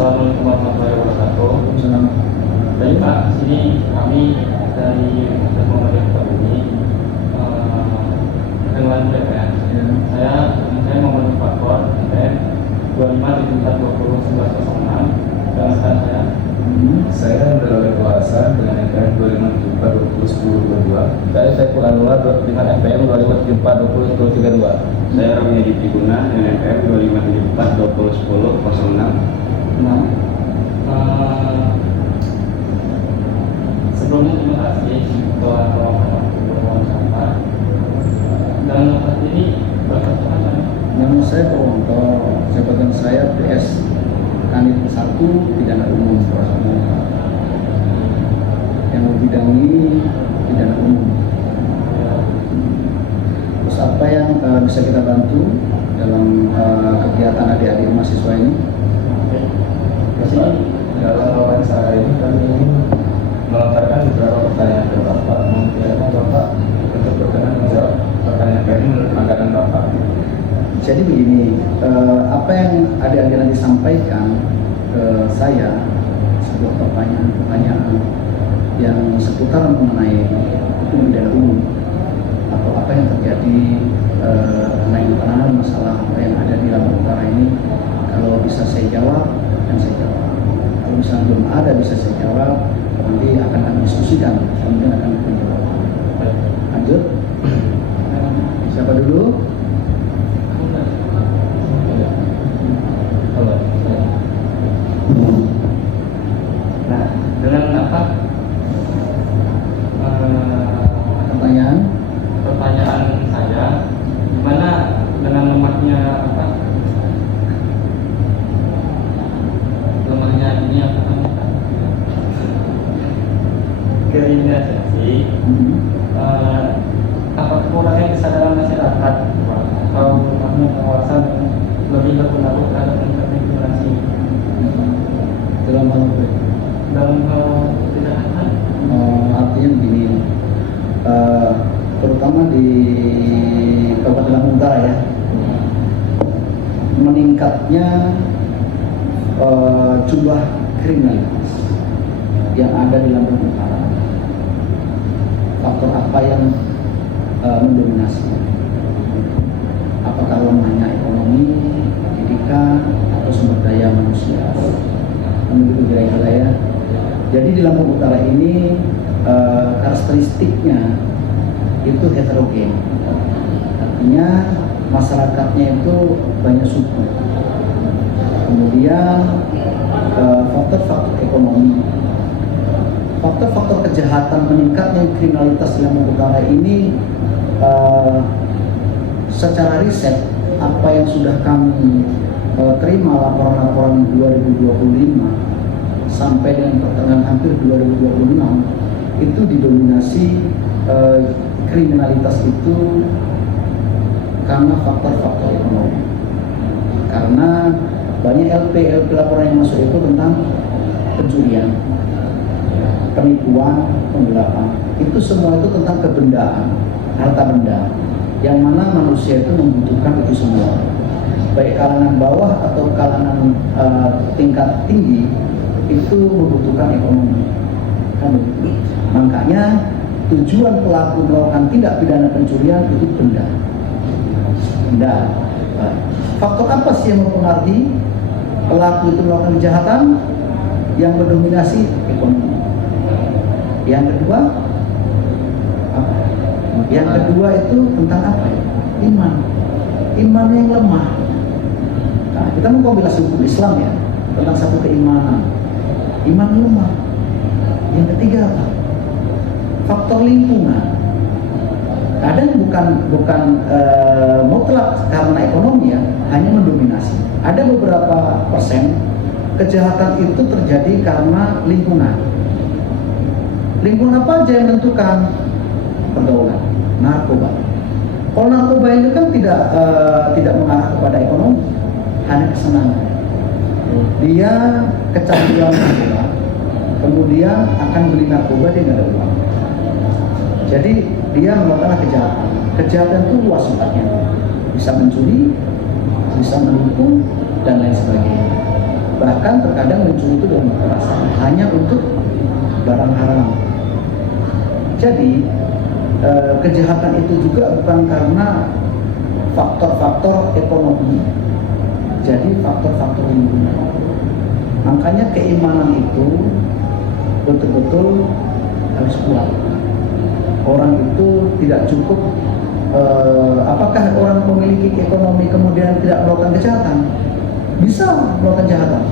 Assalamualaikum warahmatullahi wabarakatuh. Jadi Pak, sini kami dari Muhammadiyah Sukabumi dengan DPR. Saya memenuhi paspor NPM 2574201106 dan saya. Saya berlalu kuasa dengan NPM 2574201022. Saya Saiful Anwar dengan NPM 25742032. Saya Ramya Ditiguna dengan NPM 2574201006. Nah, sebelumnya terima kasih telah wawancara. Dan saat ini berkesempatan. Nama saya Purwonto, jabatan saya PS Kanit 1 Pidana Umum yang membidangi pidana umum. Terus apa yang bisa kita bantu dalam kegiatan adik-adik mahasiswa ini? Dalam wawancara ini kami ingin melontarkan beberapa pertanyaan ke Bapak. Mungkin Bapak untuk berkenan menjawab pertanyaan kami menurut anggaran Bapak. Jadi begini, apa yang adik-adik nanti sampaikan ke saya sebuah pertanyaan yang seputar mengenai hukum pidana umum atau apa yang terjadi mengenai penanganan masalah apa yang ada di Lampung Utara ini. Kalau bisa saya jawab, dan saya jawab. Kalau misalnya belum ada bisa saya jawab, nanti akan kami diskusikan, kemudian akan kami jawab. Lanjut. Siapa dulu? Nah, dengan apa? Pertanyaan saya, gimana dengan lemahnya apa? Lemahnya ini apa namanya? Kriminalisasi. Apa kekurangan kesadaran masyarakat atau lemahnya pengawasan yang lebih berpengaruh terhadap kriminalisasi? Dalam hal apa? Dalam hal kejahatan. Artinya begini, terutama di Kabupaten Lampung Utara ya, meningkatnya jumlah kriminalitas yang ada di Lampung Utara. Faktor apa yang mendominasi? Apakah lemahnya ekonomi, pendidikan, atau sumber daya manusia? Begitu kira-kira ya. Jadi di Lampung Utara ini karakteristiknya itu heterogen. Artinya masyarakatnya itu banyak suku. Kemudian faktor-faktor ekonomi, faktor-faktor kejahatan meningkatnya kriminalitas di Lampung Utara ini secara riset apa yang sudah kami terima laporan-laporan 2025 sampai dengan pertengahan hampir 2026 itu didominasi kriminalitas itu karena faktor-faktor ekonomi. Karena banyak LP laporan yang masuk itu tentang pencurian, penipuan, penggelapan. Itu semua itu tentang kebendaan, harta benda, yang mana manusia itu membutuhkan itu semua. Baik kalangan bawah atau kalangan tingkat tinggi itu membutuhkan ekonomi. Kan begitu. Makanya tujuan pelaku melakukan tindak pidana pencurian itu benda. Faktor apa sih yang mempengaruhi pelaku itu melakukan kejahatan? Yang mendominasi ekonomi. Yang kedua apa? Yang kedua itu tentang apa? Iman. Iman yang lemah. Nah, kita mengkombinasi hukum Islam ya tentang satu keimanan. Iman lemah. Yang ketiga apa? Faktor lingkungan. Kadang bukan mutlak karena ekonomi ya, hanya mendominasi. Ada beberapa persen kejahatan itu terjadi karena lingkungan. Lingkungan apa aja yang menentukan? Pergaulan, narkoba. Kalau narkoba itu kan tidak mengarah kepada ekonomi, hanya kesenangan. Dia kecanduan narkoba, kemudian akan beli narkoba, dia nggak ada uang. Jadi dia melakukan kejahatan. Kejahatan itu luas sifatnya, bisa mencuri, bisa menipu dan lain sebagainya. Bahkan terkadang mencuri itu dengan kekerasan hanya untuk barang haram. Jadi kejahatan itu juga bukan karena faktor-faktor ekonomi, jadi faktor-faktor lingkungan. Makanya keimanan itu betul-betul harus kuat. Orang itu tidak cukup apakah orang memiliki ekonomi kemudian tidak melakukan kejahatan? Bisa melakukan kejahatan,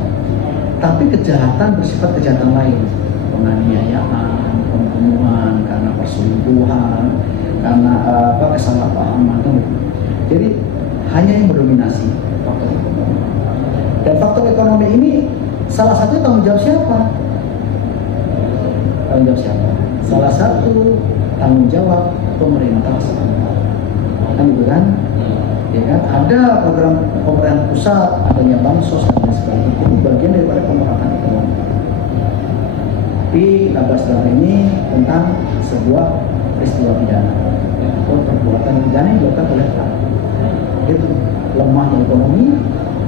tapi kejahatan bersifat kejahatan lain, penganiayaan, pembunuhan karena perselingkuhan, karena kesalahpahaman. Jadi hanya yang mendominasi faktor ekonomi. Dan faktor ekonomi ini salah satu tanggung jawab siapa? Tanggung jawab siapa? Salah satu tanggung jawab pemerintah setempat. Kan gitu kan? Ya kan? Ada program pemerintah pusat, adanya bansos dan lain sebagainya. Itu bagian daripada pemerataan ekonomi. Tapi kita bahas dalam ini tentang sebuah peristiwa pidana atau perbuatan pidana yang dilakukan oleh pelaku. Itu lemahnya ekonomi,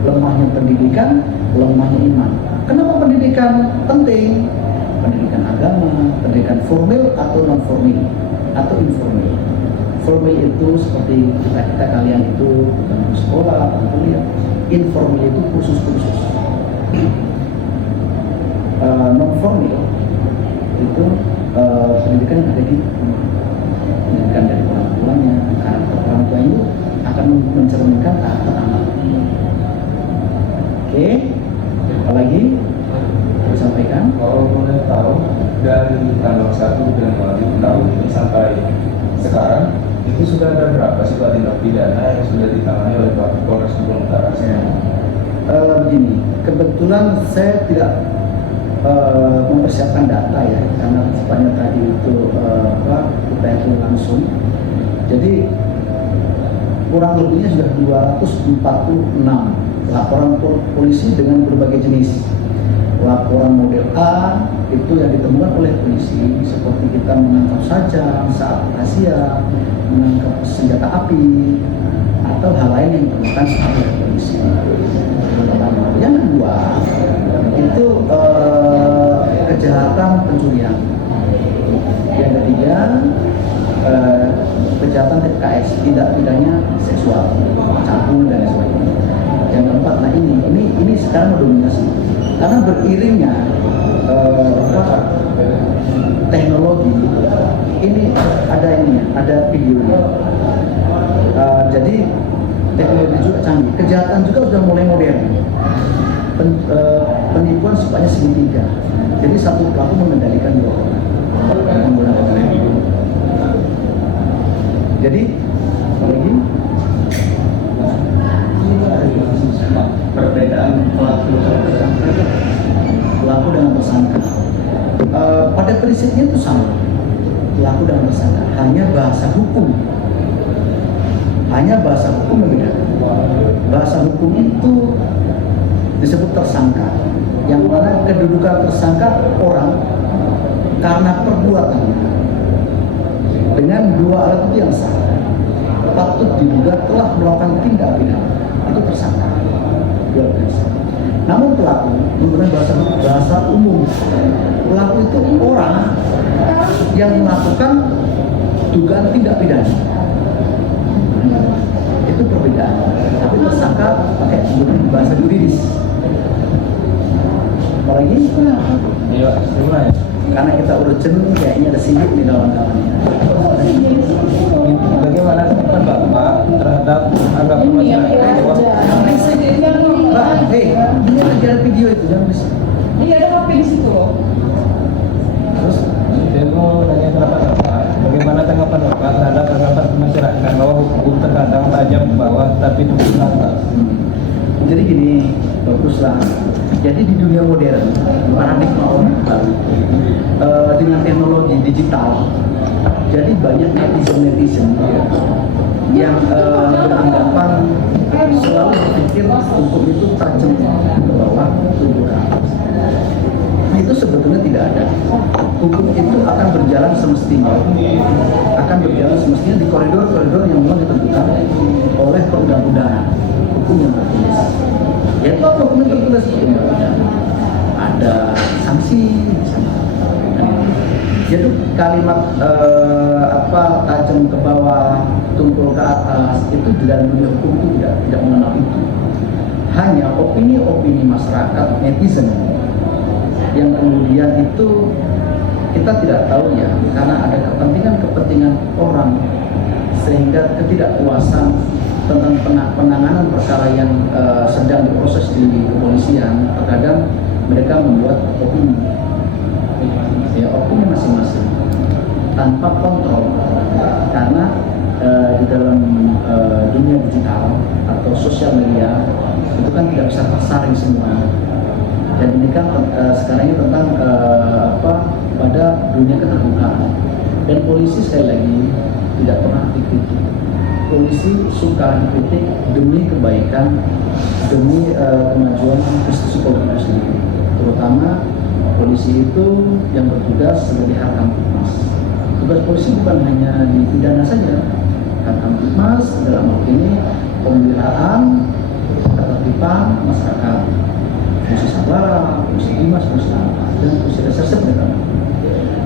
lemahnya pendidikan, lemahnya iman. Kenapa pendidikan penting? Pendidikan agama, pendidikan formal atau non formal atau informal. Formal itu seperti kita kalian itu bangku sekolah atau kuliah. Informal itu kursus-kursus. Non formal itu pendidikan yang ada di rumah. Pendidikan dari orang tuanya, karakter orang tua itu akan mencerminkan karakter anak. Oke, apalagi saya sampaikan? Kalau boleh tahu dari tanggal 1 Januari tahun ini sampai sekarang itu sudah ada berapa sih Pak tindak pidana yang sudah ditangani oleh Pak Polres Subang Utara? Begini, kebetulan saya tidak mempersiapkan data ya, karena sifatnya tadi itu kita itu langsung. Jadi kurang lebihnya sudah 246 laporan polisi dengan berbagai jenis. Laporan model A itu yang ditemukan oleh polisi, seperti kita menangkap sajam saat rahasia, menangkap senjata api, atau hal lain yang ditemukan oleh polisi. Yang kedua itu kejahatan pencurian. Yang ketiga kejahatan TPKS, tidak pidana seksual, cabul dan sebagainya. Yang keempat, nah ini sekarang mendominasi karena beriringnya teknologi ini ada videonya. Jadi teknologi juga canggih, kejahatan juga sudah mulai modern. Penipuan sifatnya segitiga. Jadi satu pelaku mengendalikan dua orang menggunakan teknologi. Jadi apalagi Perbedaan pelaku dengan tersangka pada prinsipnya itu sama. Pelaku dan tersangka hanya bahasa hukum membedakan. Bahasa hukum itu disebut tersangka, yang mana kedudukan tersangka orang karena perbuatannya dengan dua alat bukti yang sah patut diduga telah melakukan tindak pidana, itu tersangka. Namun pelaku menggunakan bahasa umum. Pelaku itu orang yang melakukan dugaan tindak pidana. Itu perbedaan. Tapi tersangka pakai menggunakan bahasa juridis. Apalagi? Iya, mulai. Karena kita urgen kayaknya ada sidik di kawan-kawannya. Bagaimana tanggapan Bapak terhadap agama masyarakat? Mbak, ini lagi ada video itu jangan berisik. Iya, ada HP di situ loh. Terus Saya mau nanya pendapat Bapak, bagaimana tanggapan Bapak terhadap anggapan masyarakat bahwa hukum terkadang tajam ke bawah tapi tembus ke atas? jadi gini, baguslah. Jadi di dunia modern, paradigma orang baru dengan teknologi digital, jadi banyak netizen yang beranggapan selalu berpikir hukum itu tajam ke bawah, tumbuh ke atas. Itu sebetulnya tidak ada. Hukum itu akan berjalan semestinya, di koridor-koridor yang memang ditentukan oleh perundang-undangan hukum yang tertulis. Yaitu apa hukum tertulis seperti itu. Ada sanksi di sana. Jadi kalimat tajam ke bawah, tumpul ke atas itu di dalam dunia hukum itu tidak mengenal itu. Hanya opini-opini masyarakat netizen yang kemudian itu kita tidak tahu ya, karena ada kepentingan orang sehingga ketidakpuasan tentang penanganan perkara yang sedang diproses di kepolisian, terkadang mereka membuat opini masing-masing tanpa kontrol, karena di dalam dunia digital atau sosial media itu kan tidak bisa tersaring semua. Dan ini kan sekarang ini tentang pada dunia keterbukaan. Dan polisi sekali lagi tidak pernah dikritik. Polisi suka dikritik demi kebaikan, demi kemajuan institusi polri itu sendiri. Terutama polisi itu yang bertugas sebagai Harkamtibmas. Tugas polisi bukan hanya di pidana saja. Harkamtibmas dalam hal ini pemeliharaan ketertiban masyarakat, fungsi sabara, fungsi bimas, fungsi apa, dan fungsi reserse penegakan.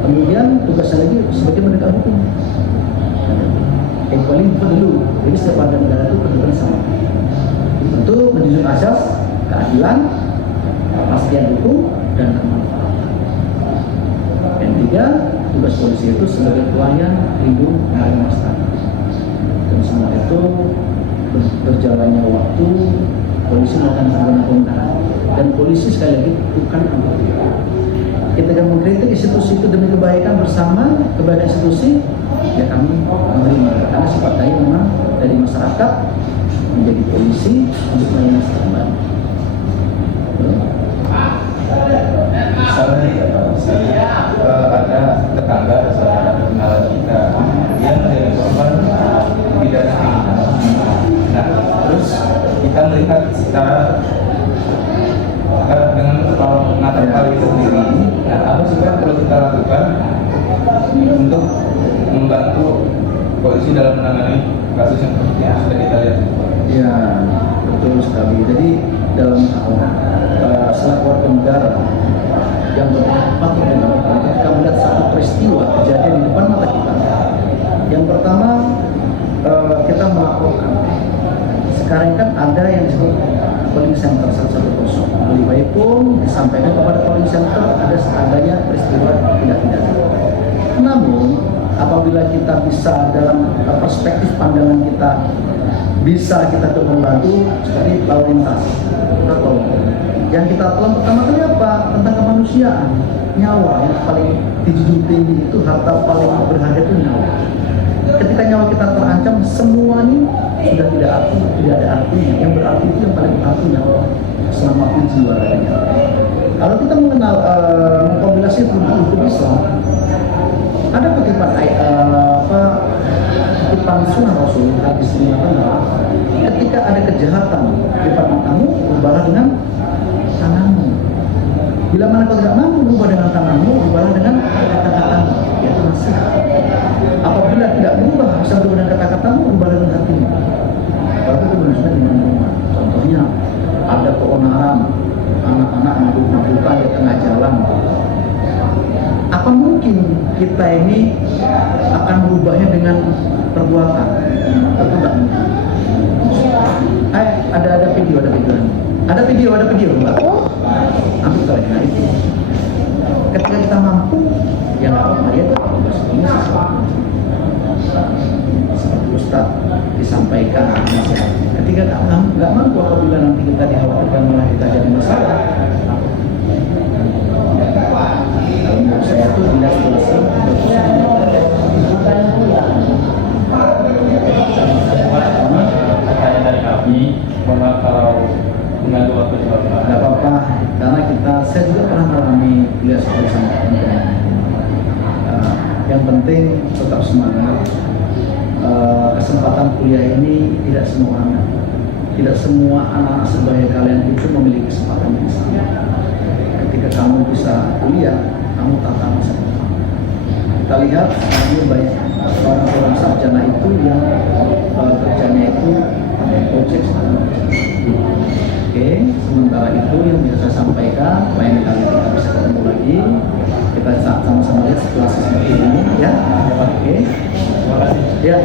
Kemudian tugasnya lagi sebagai penegak hukum. Yang paling dulu, jadi setiap warga negara itu pendidikan sama. Tentu menjunjung asas keadilan, kepastian hukum, dan kemanfaatan. Yang tiga, tugas polisi itu sebagai pelayan hidup dari masyarakat. Dan semua itu berjalannya waktu, polisi melakukan pembenahan. Dan polisi sekali lagi bukan anggota. Ketika mengkritik institusi itu demi kebaikan bersama, kebaikan institusi, ya kami menerima. Karena sifat kami memang dari masyarakat menjadi polisi untuk melayani masyarakat. Misalnya ada tetangga saudara kenalan kita yang menjadi korban pidana kriminal. Nah, terus kita melihat secara dengan menatap hal itu sendiri. Nah, apa sih kan perlu kita lakukan untuk membantu polisi dalam menangani kasus yang sudah kita lihat? Ya, betul sekali. Jadi dalam hal selaku warga negara yang patut dilakukan ketika melihat satu peristiwa kejadian di depan mata kita. Yang pertama, kita melaporkan. Sekarang kan ada yang disebut polling center 110. Lebih baik pun disampaikan kepada polling center adanya peristiwa tindak pidana. Namun apabila kita bisa dalam perspektif pandangan kita bisa kita membantu seperti lalu lintas, kita tolong. Yang kita tolong pertama kali apa? Tentang kemanusiaan, nyawa yang paling dijunjung tinggi itu, harta paling berharga itu nyawa. Ketika nyawa kita terancam, semua ini sudah tidak ada artinya. Yang berarti itu yang paling berarti nyawa, selama pun jiwa raganya. Kalau kita mengenal mengkombinasi hukum Islam, ada kutipan kutipan sunnah Rasul hadis mengatakan, ketika ada kejahatan di depan matamu, ubahlah dengan tanganmu. Bila mana kau tidak mampu ubah dengan tanganmu, ubahlah dengan kata-katamu, yaitu nasihat. Apabila tidak berubah bisa berubah dengan kata-katamu, ubahlah dengan hatimu. Kalau itu benar-benar di mana-mana. Contohnya ada keonaran, anak-anak mabuk-mabukan di tengah jalan. Apa mungkin kita ini akan berubahnya dengan perbuatan? Tentu tidak mungkin. Ada video, Mbak. Ambil saja. Nah, itu. Ketika kita mampu, ya nggak apa-apa, ya itu tugas polisi. Seperti Ustaz disampaikan nasihat. Ketika nggak mampu, apabila nanti kita dikhawatirkan malah kita jadi masalah. Menurut saya itu tidak selesai. Dari kami, mohon kalau mengadu waktu di Bapak. Tidak apa-apa, karena saya juga pernah mengalami kuliah seperti sama. Yang penting tetap semangat. Kesempatan kuliah ini tidak semua anak sebaya kalian itu memiliki kesempatan yang sama. Ketika kamu bisa kuliah, kamu tata masa depan. Kita lihat ini banyak orang-orang sarjana itu yang kerjanya itu project. Oke, sementara itu yang bisa saya sampaikan, lain kali kita bisa ketemu lagi. Kita sama-sama lihat situasi seperti ini, ya. Oke. Terima kasih. Ya.